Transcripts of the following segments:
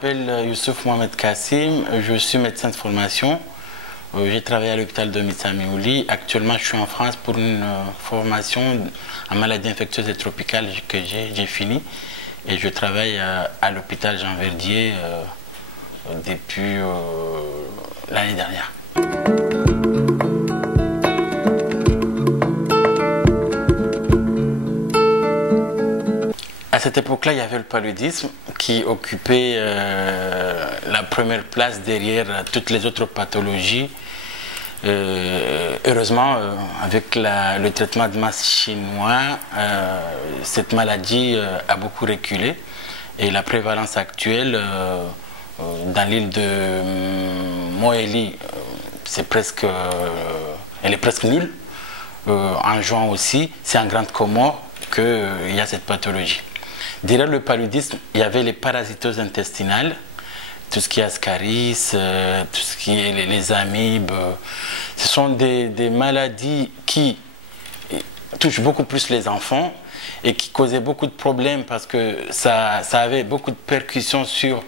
m'appelle Youssouf Mohamed Kassim, je suis médecin de formation. J'ai travaillé à l'hôpital de Mitsamiouli. Actuellement, je suis en France pour une formation en maladies infectieuses et tropicales que j'ai fini. Et je travaille à l'hôpital Jean Verdier depuis l'année dernière. À cette époque-là, il y avait le paludisme qui occupait la première place derrière toutes les autres pathologies. Heureusement, avec le traitement de masse chinois, cette maladie a beaucoup reculé et la prévalence actuelle dans l'île de Mohéli, elle est presque nulle. En juin aussi, c'est en Grande Comore qu'il y a cette pathologie. Derrière le paludisme, il y avait les parasitoses intestinales, tout ce qui est ascaris, tout ce qui est les amibes. Ce sont des maladies qui touchent beaucoup plus les enfants et qui causaient beaucoup de problèmes parce que ça avait beaucoup de percussions sur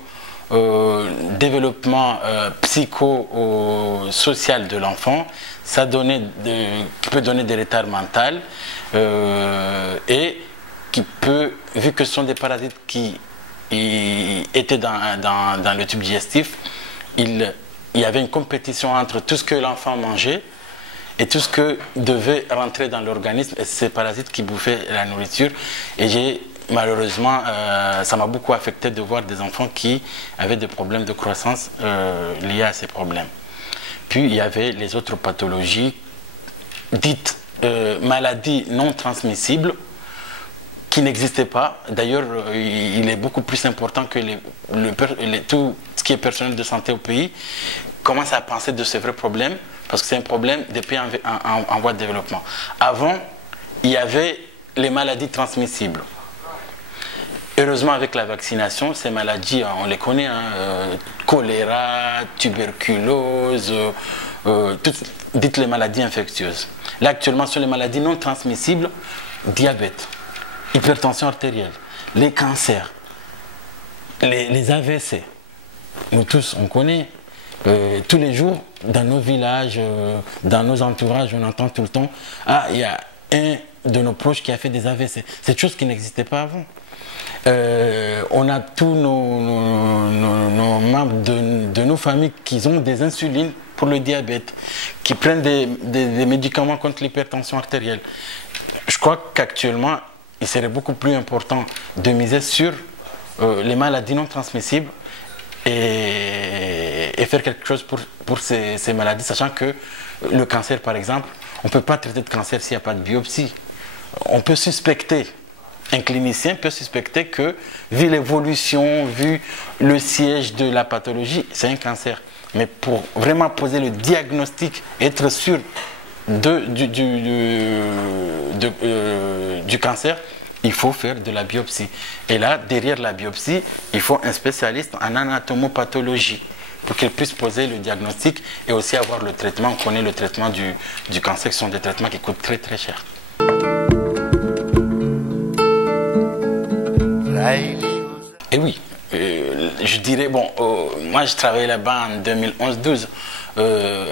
le développement psychosocial de l'enfant. Ça peut donner des retards mentaux et qui peut, vu que ce sont des parasites qui étaient dans le tube digestif, il y avait une compétition entre tout ce que l'enfant mangeait et tout ce que devait rentrer dans l'organisme, et ces parasites qui bouffaient la nourriture. Et malheureusement, ça m'a beaucoup affecté de voir des enfants qui avaient des problèmes de croissance liés à ces problèmes. Puis il y avait les autres pathologies dites maladies non transmissibles, qui n'existait pas. D'ailleurs, il est beaucoup plus important que tout ce qui est personnel de santé au pays commence à penser de ces vrais problèmes, parce que c'est un problème des pays en voie de développement. Avant, il y avait les maladies transmissibles. Heureusement, avec la vaccination, ces maladies, on les connaît, choléra, tuberculose, dites les maladies infectieuses. Là, actuellement, sur les maladies non transmissibles, diabète, hypertension artérielle, les cancers, les AVC. Nous tous, on connaît. Tous les jours, dans nos villages, dans nos entourages, on entend tout le temps « Ah, il y a un de nos proches qui a fait des AVC ». C'est une chose qui n'existait pas avant. On a tous nos membres de nos familles qui ont des insulines pour le diabète, qui prennent des médicaments contre l'hypertension artérielle. Je crois qu'actuellement, il serait beaucoup plus important de miser sur les maladies non transmissibles et faire quelque chose pour ces maladies, sachant que le cancer, par exemple, on ne peut pas traiter de cancer s'il n'y a pas de biopsie. On peut suspecter, un clinicien peut suspecter que, vu l'évolution, vu le siège de la pathologie, c'est un cancer. Mais pour vraiment poser le diagnostic, être sûr du cancer, il faut faire de la biopsie. Et là, derrière la biopsie, il faut un spécialiste en anatomopathologie pour qu'il puisse poser le diagnostic et aussi avoir le traitement. On connaît le traitement du cancer, qui sont des traitements qui coûtent très très cher. Et oui, je dirais, bon, moi je travaillais là-bas en 2011-12.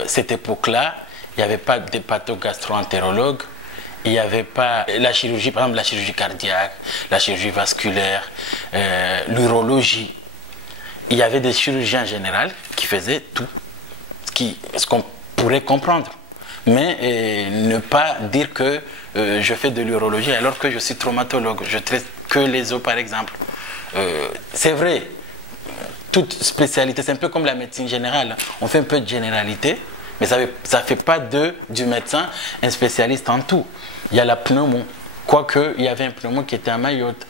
Cette époque-là, il n'y avait pas de patho-gastro-entérologue, il n'y avait pas la chirurgie, par exemple la chirurgie cardiaque, la chirurgie vasculaire, l'urologie. Il y avait des chirurgiens généraux qui faisaient tout, ce qu'on pourrait comprendre. Mais ne pas dire que je fais de l'urologie alors que je suis traumatologue, je traite que les os par exemple. C'est vrai, toute spécialité, c'est un peu comme la médecine générale. On fait un peu de généralité, mais ça ne fait pas du médecin un spécialiste en tout. Il y a la pneumo, quoique il y avait un pneumo qui était à Mayotte.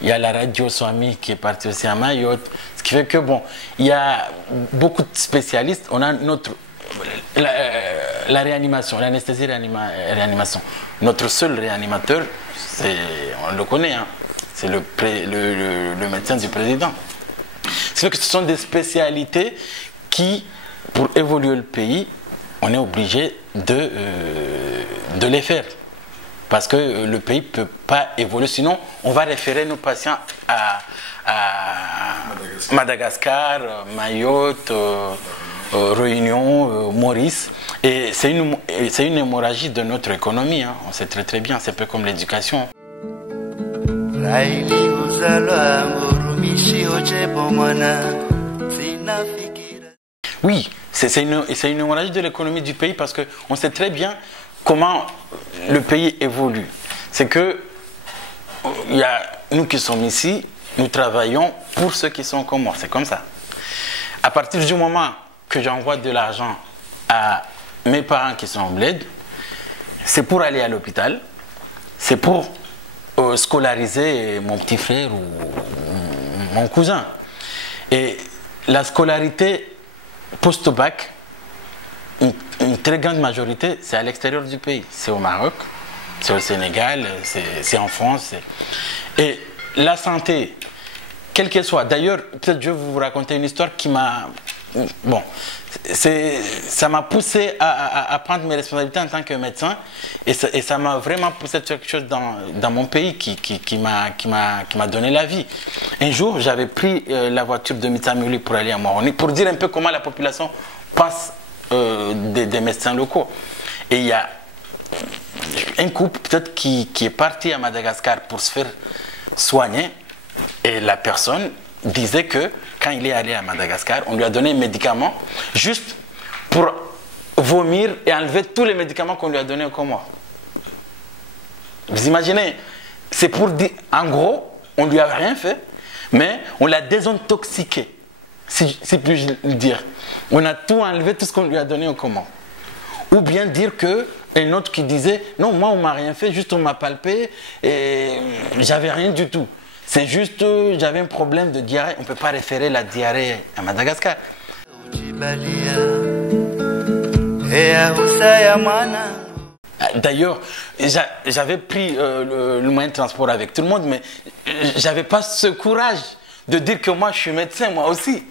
Il y a la radiosomie qui est partie aussi à Mayotte. Ce qui fait que, bon, il y a beaucoup de spécialistes. On a la réanimation, l'anesthésie réanimation. Notre seul réanimateur, on le connaît, hein, c'est le médecin du président. Ce qui fait que ce sont des spécialités qui, pour évoluer le pays, on est obligé de les faire. Parce que le pays ne peut pas évoluer. Sinon, on va référer nos patients à Madagascar, Mayotte, Réunion, Maurice. Et c'est une hémorragie de notre économie, hein. On sait très très bien, c'est un peu comme l'éducation. Oui, c'est une hémorragie de l'économie du pays parce qu'on sait très bien comment le pays évolue. C'est que nous qui sommes ici, nous travaillons pour ceux qui sont au Comores, c'est comme ça. À partir du moment que j'envoie de l'argent à mes parents qui sont en bled, c'est pour aller à l'hôpital, c'est pour scolariser mon petit frère ou mon cousin. Et la scolarité post-bac, une très grande majorité, c'est à l'extérieur du pays. C'est au Maroc, c'est au Sénégal, c'est en France. Et la santé, quelle qu'elle soit. D'ailleurs, peut-être je vais vous raconter une histoire qui m'a... Bon, ça m'a poussé à prendre mes responsabilités en tant que médecin et ça m'a vraiment poussé à faire quelque chose dans mon pays qui m'a donné la vie. Un jour, j'avais pris la voiture de Mitsamuli pour aller à Moroni pour dire un peu comment la population pense des médecins locaux. Et il y a un couple peut-être qui est parti à Madagascar pour se faire soigner et la personne disait que quand il est allé à Madagascar, on lui a donné un médicament juste pour vomir et enlever tous les médicaments qu'on lui a donnés au Comores. Vous imaginez, c'est pour dire, en gros, on ne lui a rien fait, mais on l'a désintoxiqué, si puis-je le dire. On a tout enlevé, tout ce qu'on lui a donné au Comores. Ou bien dire que un autre qui disait, non, moi on m'a rien fait, juste on m'a palpé et j'avais rien du tout. C'est juste, j'avais un problème de diarrhée. On ne peut pas référer la diarrhée à Madagascar. D'ailleurs, j'avais pris le moyen de transport avec tout le monde, mais j'avais pas ce courage de dire que moi je suis médecin, moi aussi.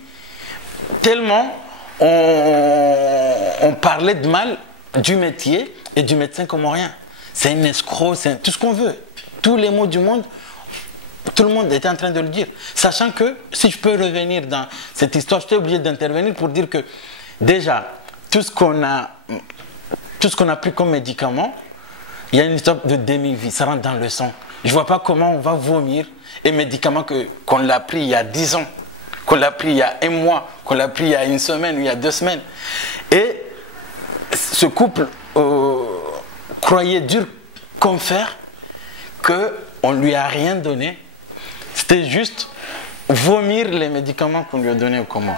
Tellement on parlait de mal du métier et du médecin comorien. C'est un escroc, c'est tout ce qu'on veut. Tous les mots du monde. Tout le monde était en train de le dire. Sachant que, si je peux revenir dans cette histoire, j'étais obligé d'intervenir pour dire que, déjà, tout ce qu'on a pris comme médicament, il y a une histoire de demi-vie, ça rentre dans le sang. Je ne vois pas comment on va vomir un médicament qu'on l'a pris il y a 10 ans, qu'on l'a pris il y a un mois, qu'on l'a pris il y a une semaine ou il y a 2 semaines. Et ce couple croyait dur comme fer qu'on ne lui a rien donné. C'était juste vomir les médicaments qu'on lui a donnés au Comores.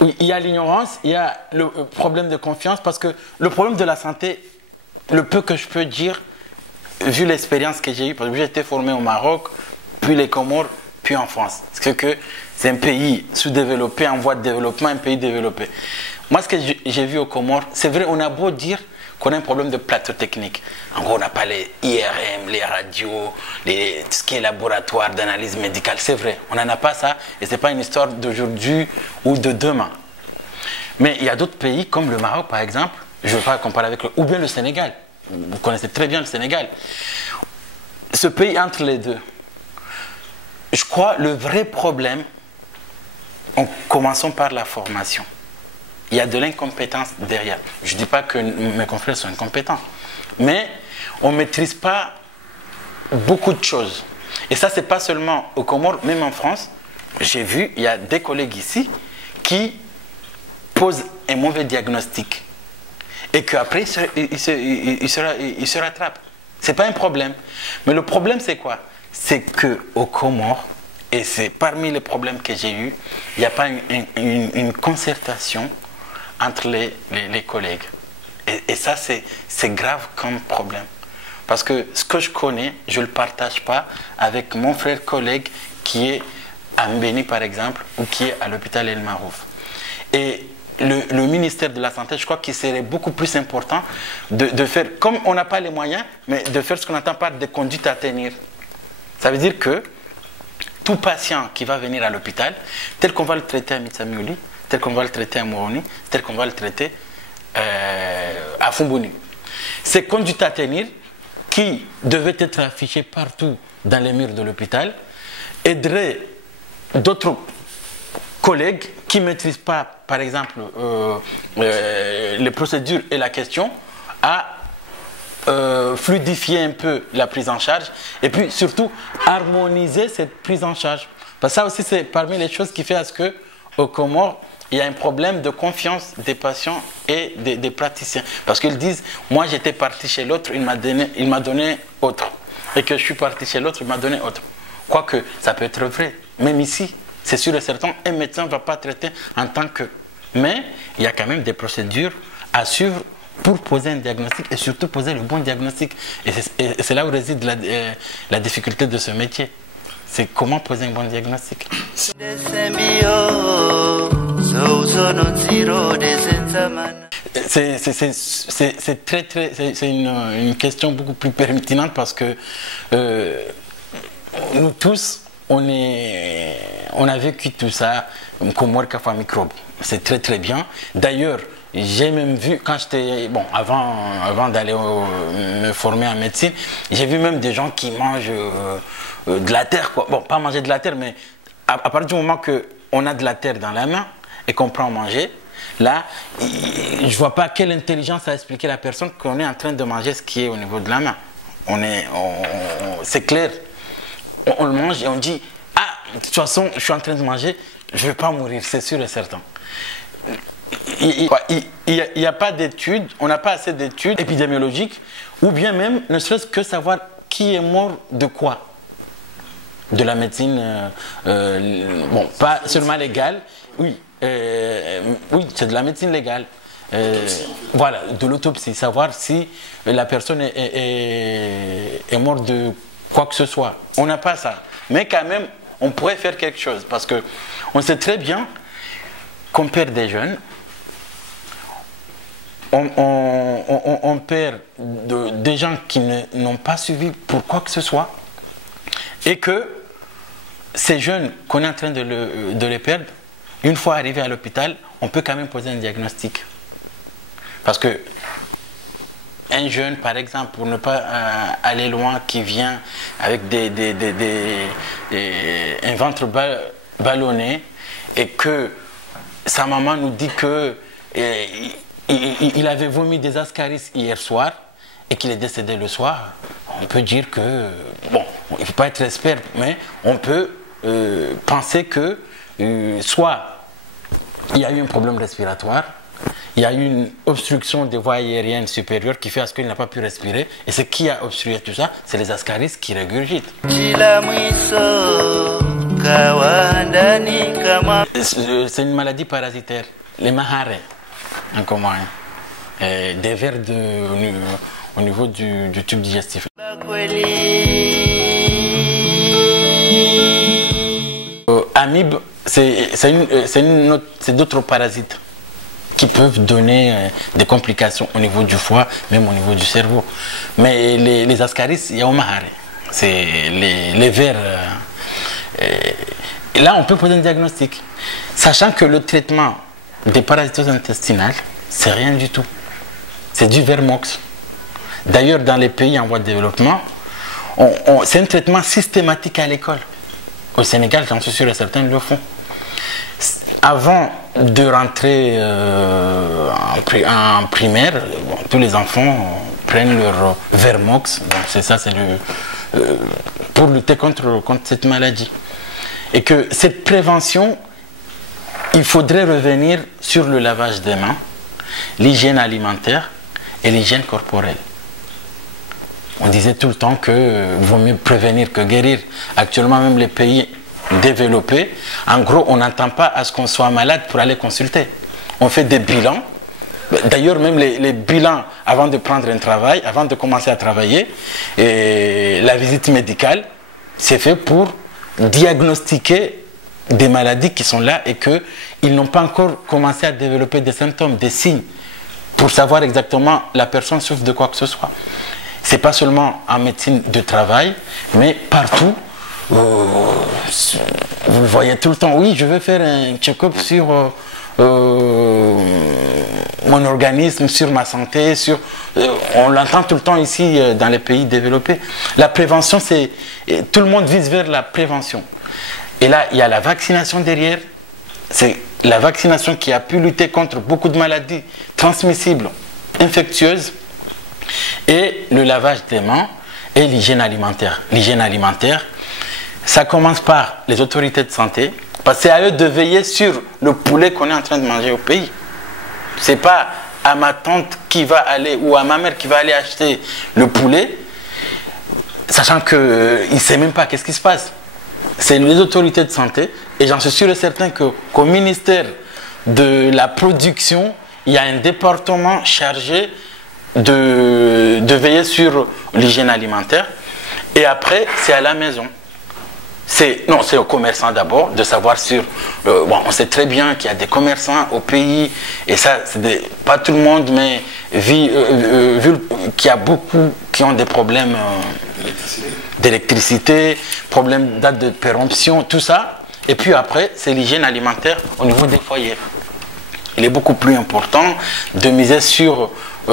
Oui, il y a l'ignorance, il y a le problème de confiance, parce que le problème de la santé, le peu que je peux dire, vu l'expérience que j'ai eue, parce que j'ai été formé au Maroc, puis les Comores, puis en France. Parce que c'est un pays sous-développé, en voie de développement, un pays développé. Moi, ce que j'ai vu aux Comores, c'est vrai, on a beau dire qu'on a un problème de plateau technique. En gros, on n'a pas les IRM, les radios, tout ce qui est laboratoire d'analyse médicale. C'est vrai, on n'en a pas ça, et ce n'est pas une histoire d'aujourd'hui ou de demain. Mais il y a d'autres pays, comme le Maroc, par exemple, je ne veux pas comparer avec ou bien le Sénégal. Vous connaissez très bien le Sénégal. Ce pays entre les deux. Je crois le vrai problème, en commençant par la formation. Il y a de l'incompétence derrière. Je ne dis pas que mes confrères sont incompétents, mais on ne maîtrise pas beaucoup de choses. Et ça, ce n'est pas seulement aux Comores, même en France. J'ai vu, il y a des collègues ici qui posent un mauvais diagnostic et qu'après, ils se rattrapent. Ce n'est pas un problème. Mais le problème, c'est quoi? C'est qu'aux Comores, et c'est parmi les problèmes que j'ai eus, il n'y a pas une concertation entre les collègues. Et ça, c'est grave comme problème. Parce que ce que je connais, je ne le partage pas avec mon frère collègue qui est à Mbéni, par exemple, ou qui est à l'hôpital El Marouf. Et le ministère de la Santé, je crois qu'il serait beaucoup plus important de faire, comme on n'a pas les moyens, mais de faire ce qu'on entend par des conduites à tenir. Ça veut dire que tout patient qui va venir à l'hôpital, tel qu'on va le traiter à Mitsamuli, tel qu'on va le traiter à Moroni, tel qu'on va le traiter à Fumbuni. Ces conduites à tenir, qui devaient être affichées partout dans les murs de l'hôpital, aideraient d'autres collègues qui ne maîtrisent pas, par exemple, les procédures et la question, à fluidifier un peu la prise en charge et puis surtout harmoniser cette prise en charge. Parce que ça aussi, c'est parmi les choses qui fait à ce que au Comores, il y a un problème de confiance des patients et des praticiens. Parce qu'ils disent, moi j'étais parti chez l'autre, il m'a donné autre. Et que je suis parti chez l'autre, il m'a donné autre. Quoique, ça peut être vrai. Même ici, c'est sûr et certain, un médecin ne va pas traiter en tant que... Mais il y a quand même des procédures à suivre pour poser un diagnostic et surtout poser le bon diagnostic. Et c'est là où réside la difficulté de ce métier. C'est comment poser un bon diagnostic. C'est une question beaucoup plus pertinente parce que nous tous, on a vécu tout ça, Comores Kafa microbe. C'est très très bien. D'ailleurs, j'ai même vu, quand j'étais, bon, avant d'aller me former en médecine, j'ai vu même des gens qui mangent de la terre, quoi. Bon, pas manger de la terre, mais à partir du moment qu'on a de la terre dans la main et qu'on prend à manger, là, je ne vois pas quelle intelligence a expliqué la personne qu'on est en train de manger ce qui est au niveau de la main. C'est clair. On le mange et on dit, ah, de toute façon, je suis en train de manger, je ne vais pas mourir, c'est sûr et certain. Il n'y a pas d'études, on n'a pas assez d'études épidémiologiques, ou bien même, ne serait-ce que savoir qui est mort de quoi. De la médecine, bon, pas seulement légale, oui, oui, c'est de la médecine légale. Voilà, de l'autopsie, savoir si la personne est morte de quoi que ce soit. On n'a pas ça. Mais quand même, on pourrait faire quelque chose, parce qu'on sait très bien qu'on perd des jeunes, on perd des gens qui n'ont pas suivi pour quoi que ce soit, et que ces jeunes qu'on est en train de les perdre, une fois arrivés à l'hôpital, on peut quand même poser un diagnostic. Parce que un jeune, par exemple, pour ne pas aller loin, qui vient avec un ventre ballonné, et que sa maman nous dit que il avait vomi des ascaris hier soir et qu'il est décédé le soir, on peut dire que, bon, il ne faut pas être expert, mais on peut penser que soit il y a eu un problème respiratoire, il y a eu une obstruction des voies aériennes supérieures qui fait à ce qu'il n'a pas pu respirer, et ce qui a obstrué tout ça, c'est les ascaris qui régurgitent. C'est une maladie parasitaire, les mahares en commun, des vers au niveau du tube digestif. Amibes, c'est d'autres parasites qui peuvent donner des complications au niveau du foie, même au niveau du cerveau. Mais les ascaris, il y a au mahare, c'est les vers. Et là, on peut poser un diagnostic, sachant que le traitement des parasitoses intestinales, c'est rien du tout. C'est du Vermox. D'ailleurs, dans les pays en voie de développement, c'est un traitement systématique à l'école. Au Sénégal, j'en suis sûr et certains le font. Avant de rentrer en primaire, bon, tous les enfants prennent leur Vermox. Bon, c'est ça, c'est pour lutter contre cette maladie. Et que cette prévention, il faudrait revenir sur le lavage des mains, l'hygiène alimentaire et l'hygiène corporelle. On disait tout le temps que vaut mieux prévenir que guérir. Actuellement, même les pays développés, en gros, on n'entend pas à ce qu'on soit malade pour aller consulter. On fait des bilans. D'ailleurs, même les bilans avant de prendre un travail, avant de commencer à travailler, et la visite médicale, c'est fait pour diagnostiquer des maladies qui sont là et qu'ils n'ont pas encore commencé à développer des symptômes, des signes, pour savoir exactement la personne souffre de quoi que ce soit. C'est pas seulement en médecine de travail, mais partout. Vous le voyez tout le temps. Oui, je veux faire un check-up sur mon organisme, sur ma santé, on l'entend tout le temps ici dans les pays développés. La prévention, tout le monde vise vers la prévention. Et là, il y a la vaccination derrière. C'est la vaccination qui a pu lutter contre beaucoup de maladies transmissibles, infectieuses, et le lavage des mains et l'hygiène alimentaire. L'hygiène alimentaire, ça commence par les autorités de santé, parce que c'est à eux de veiller sur le poulet qu'on est en train de manger au pays. C'est pas à ma tante qui va aller, ou à ma mère qui va aller acheter le poulet, sachant qu'il ne sait même pas qu'est-ce qui se passe. C'est les autorités de santé, et j'en suis sûr et certain qu'au ministère de la production, il y a un département chargé de veiller sur l'hygiène alimentaire. Et après, c'est à la maison. Non, c'est aux commerçants d'abord, de savoir sur... bon, on sait très bien qu'il y a des commerçants au pays, et ça, pas tout le monde, mais vu qu'il y a beaucoup qui ont des problèmes d'électricité, problèmes date de péremption, tout ça. Et puis après, c'est l'hygiène alimentaire au niveau des foyers. Il est beaucoup plus important de miser sur tout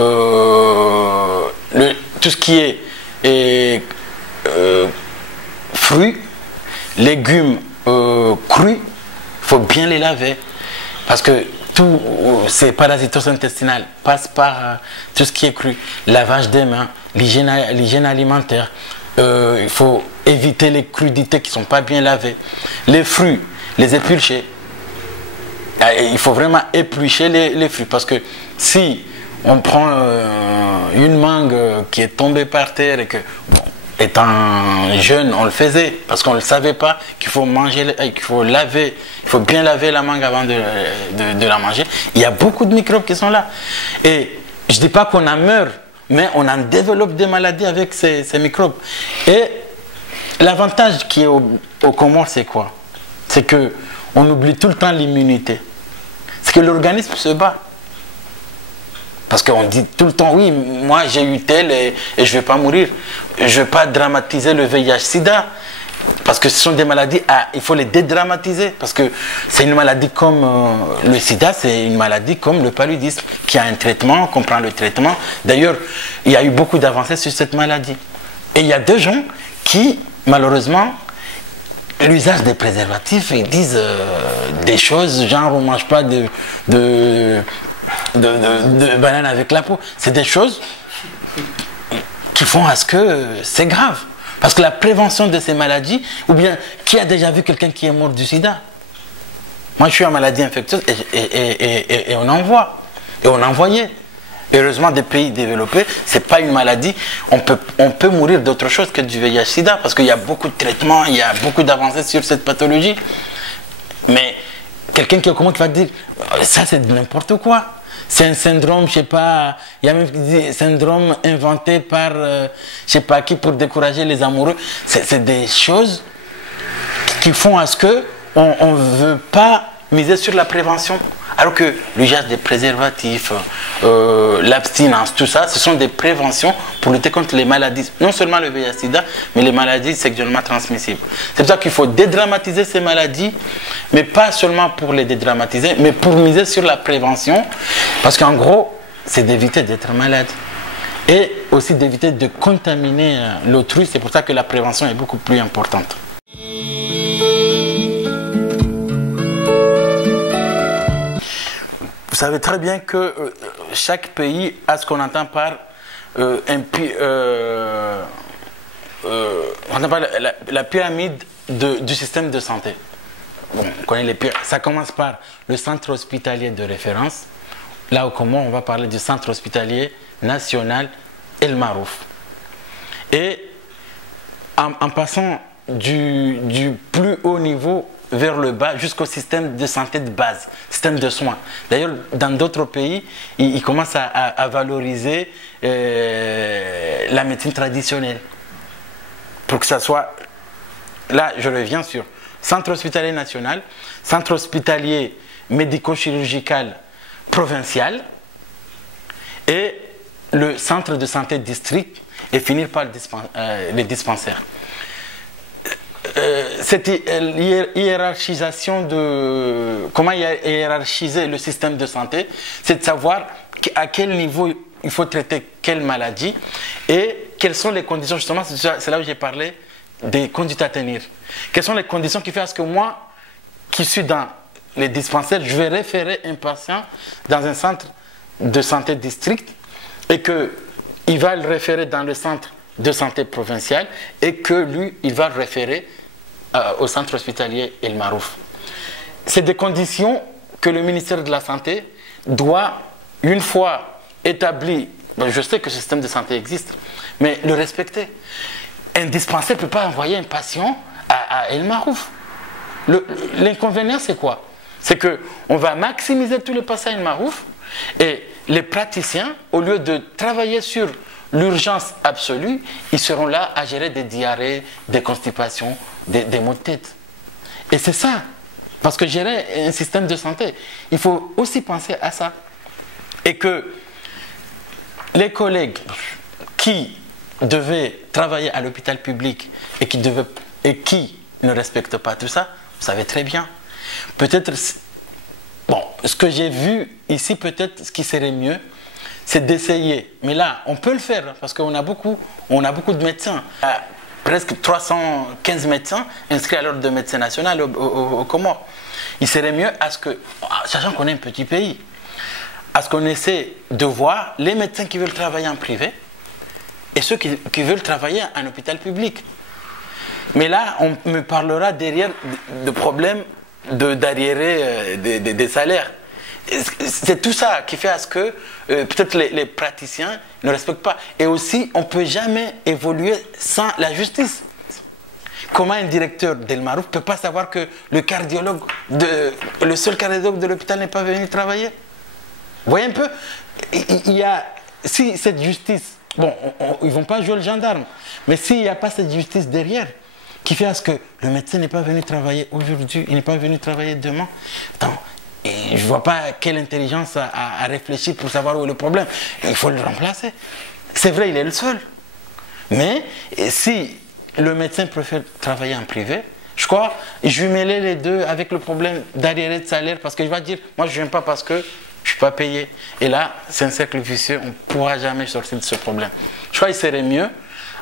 ce qui est fruits, légumes crus. Il faut bien les laver. Parce que tous ces parasitoses intestinales passent par tout ce qui est cru. Lavage des mains, l'hygiène alimentaire. Il faut éviter les crudités qui ne sont pas bien lavées. Les fruits, les éplucher. Il faut vraiment éplucher les fruits. Parce que si on prend une mangue qui est tombée par terre et que, bon, étant jeune, on le faisait parce qu'on ne le savait pas qu'il faut manger, qu'il faut laver, il faut bien laver la mangue avant de la manger. Il y a beaucoup de microbes qui sont là. Et je ne dis pas qu'on en meurt, mais on en développe des maladies avec ces microbes. Et l'avantage qui est au Comores, c'est quoi? C'est qu'on oublie tout le temps l'immunité. C'est que l'organisme se bat. Parce qu'on dit tout le temps, oui, moi j'ai eu tel et je ne vais pas mourir. Je ne vais pas dramatiser le VIH-Sida. Parce que ce sont des maladies, il faut les dédramatiser. Parce que c'est une maladie comme le sida, c'est une maladie comme le paludisme, qui a un traitement, qu'on prend le traitement. D'ailleurs, il y a eu beaucoup d'avancées sur cette maladie. Et il y a des gens qui, malheureusement, l'usage des préservatifs, ils disent des choses, genre on ne mange pas de banane avec la peau. C'est des choses qui font à ce que c'est grave. Parce que la prévention de ces maladies, ou bien qui a déjà vu quelqu'un qui est mort du sida? Moi je suis en maladie infectieuse et on en voit. Et on en voyait. Heureusement, des pays développés, ce n'est pas une maladie. On peut mourir d'autre chose que du VIH-Sida parce qu'il y a beaucoup de traitements, il y a beaucoup d'avancées sur cette pathologie. Mais quelqu'un qui va dire, ça c'est n'importe quoi. C'est un syndrome, je sais pas, il y a même qui dit syndrome inventé par je sais pas qui pour décourager les amoureux. C'est des choses qui font à ce que on veut pas miser sur la prévention. Alors que l'usage des préservatifs, l'abstinence, tout ça, ce sont des préventions pour lutter contre les maladies, non seulement le VIH-Sida, mais les maladies sexuellement transmissibles. C'est pour ça qu'il faut dédramatiser ces maladies, mais pas seulement pour les dédramatiser, mais pour miser sur la prévention, parce qu'en gros, c'est d'éviter d'être malade. Et aussi d'éviter de contaminer l'autrui, c'est pour ça que la prévention est beaucoup plus importante. Vous savez très bien que chaque pays a ce qu'on entend par la pyramide du système de santé. Bon, on connaît les pyramides. Ça commence par le centre hospitalier de référence. Là, au Comores, on va parler du centre hospitalier national El Marouf. Et en passant du plus haut niveau vers le bas jusqu'au système de santé de base, système de soins. D'ailleurs, dans d'autres pays, ils commencent à valoriser la médecine traditionnelle. Pour que ça soit... Là, je reviens sur centre hospitalier national, centre hospitalier médico-chirurgical provincial et le centre de santé district et finir par les dispensaires. Cette hiérarchisation de... Comment hiérarchiser le système de santé, c'est de savoir à quel niveau il faut traiter quelle maladie et quelles sont les conditions, justement, c'est là où j'ai parlé des conduites à tenir. Quelles sont les conditions qui font à ce que moi, qui suis dans les dispensaires, je vais référer un patient dans un centre de santé district et qu'il va le référer dans le centre de santé provincial et que lui, il va le référer au centre hospitalier El Marouf. C'est des conditions que le ministère de la Santé doit, une fois établi, je sais que ce système de santé existe, mais le respecter. Un dispensaire ne peut pas envoyer un patient à El Marouf. L'inconvénient, c'est quoi? C'est qu'on va maximiser tous les patients à El Marouf et les praticiens, au lieu de travailler sur l'urgence absolue, ils seront là à gérer des diarrhées, des constipations, des maux de tête. Et c'est ça. Parce que gérer un système de santé, il faut aussi penser à ça. Et que les collègues qui devaient travailler à l'hôpital public et qui ne respectent pas tout ça, vous savez très bien. Peut-être, bon, ce que j'ai vu ici, peut-être ce qui serait mieux, c'est d'essayer. Mais là, on peut le faire parce qu'on a beaucoup de médecins. Il y a presque 315 médecins inscrits à l'ordre de médecin national au Comores. Il serait mieux à ce que, sachant qu'on est un petit pays, à ce qu'on essaie de voir les médecins qui veulent travailler en privé et ceux qui veulent travailler en hôpital public. Mais là, on me parlera derrière de problèmes d'arriérés des salaires. C'est tout ça qui fait à ce que peut-être les praticiens ne respectent pas. Et aussi, on ne peut jamais évoluer sans la justice. Comment un directeur d'El Marouf ne peut pas savoir que le seul cardiologue de l'hôpital n'est pas venu travailler? Vous voyez un peu, si cette justice, bon, ils ne vont pas jouer le gendarme, mais s'il n'y a pas cette justice derrière, qui fait à ce que le médecin n'est pas venu travailler aujourd'hui, il n'est pas venu travailler demain, attends, et je ne vois pas quelle intelligence à réfléchir pour savoir où est le problème. Il faut le remplacer. C'est vrai, il est le seul. Mais si le médecin préfère travailler en privé, je crois, jumeler les deux avec le problème d'arriéré de salaire, parce qu'il va dire, moi je ne viens pas parce que je ne suis pas payé. Et là, c'est un cercle vicieux, on ne pourra jamais sortir de ce problème. Je crois qu'il serait mieux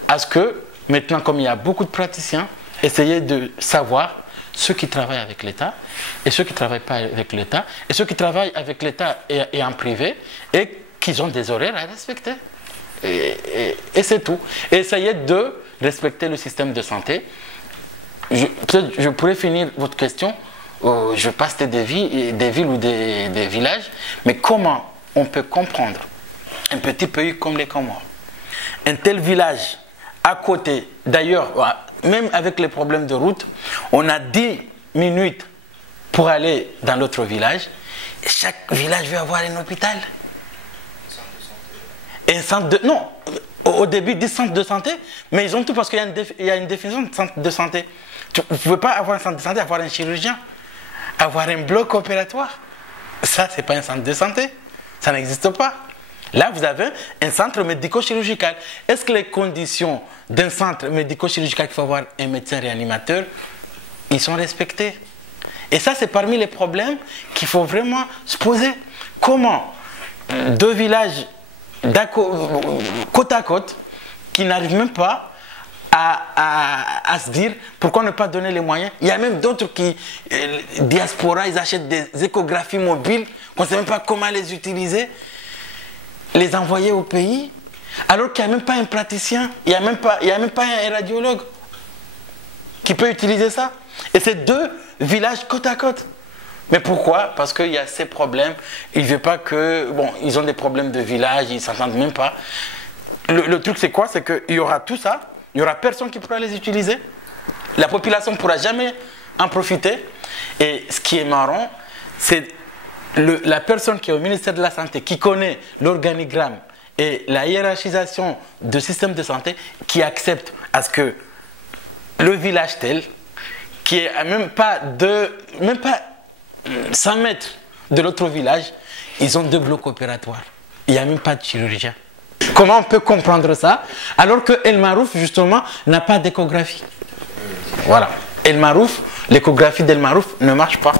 à ce que, maintenant, comme il y a beaucoup de praticiens, essayer de savoir ceux qui travaillent avec l'État et ceux qui ne travaillent pas avec l'État, et ceux qui travaillent avec l'État et en privé, et qui ont des horaires à respecter. Et c'est tout. Et essayer de respecter le système de santé. Peut-être je pourrais finir votre question. Je passe des villes ou des villages, mais comment on peut comprendre un petit pays comme les Comores, un tel village à côté, d'ailleurs, même avec les problèmes de route, on a 10 minutes pour aller dans l'autre village. Et chaque village veut avoir un hôpital. Un centre de... Non, au début, des centres de santé, mais ils ont tout parce qu'il y a une définition de centre de santé. Vous ne pouvez pas avoir un centre de santé, avoir un chirurgien, avoir un bloc opératoire. Ça, ce n'est pas un centre de santé. Ça n'existe pas. Là, vous avez un centre médico-chirurgical. Est-ce que les conditions d'un centre médico-chirurgical qu'il faut avoir un médecin réanimateur, ils sont respectés? Et ça, c'est parmi les problèmes qu'il faut vraiment se poser. Comment deux villages côte à côte qui n'arrivent même pas à se dire pourquoi ne pas donner les moyens? Il y a même d'autres qui, diaspora, ils achètent des échographies mobiles, qu'on ne sait même pas comment les utiliser, les envoyer au pays, alors qu'il n'y a même pas un praticien, il n'y a même pas un radiologue qui peut utiliser ça. Et c'est deux villages côte à côte. Mais pourquoi? Parce qu'il y a ces problèmes. Ils ne veulent pas que... Bon, ils ont des problèmes de village, ils ne s'entendent même pas. Le truc, c'est quoi? C'est qu'il y aura tout ça, il n'y aura personne qui pourra les utiliser. La population ne pourra jamais en profiter. Et ce qui est marrant, c'est la personne qui est au ministère de la Santé, qui connaît l'organigramme et la hiérarchisation du système de santé, qui accepte à ce que le village tel, qui est à même pas 100 mètres de l'autre village, ils ont 2 blocs opératoires. Il n'y a même pas de chirurgien. Comment on peut comprendre ça alors que El Marouf, justement, n'a pas d'échographie? Voilà. El Marouf, l'échographie d'El Marouf ne marche pas.